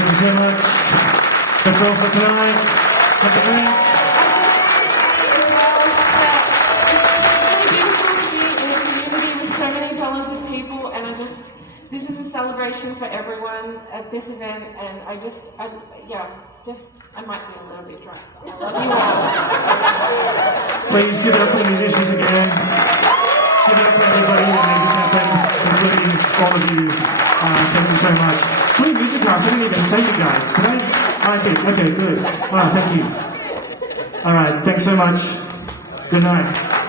Thank you so much. That's all for tonight. Have a drink. So many talented people, and this is a celebration for everyone at this event, and I might be a little bit drunk. I love you all. Please give it up for the musicians again. Give it up for everybody who made this happen, including all of you. Thank you so much. Please, music class, I didn't even thank you guys. Could I? Okay, good. Thank you. Alright, thanks so much. Good night.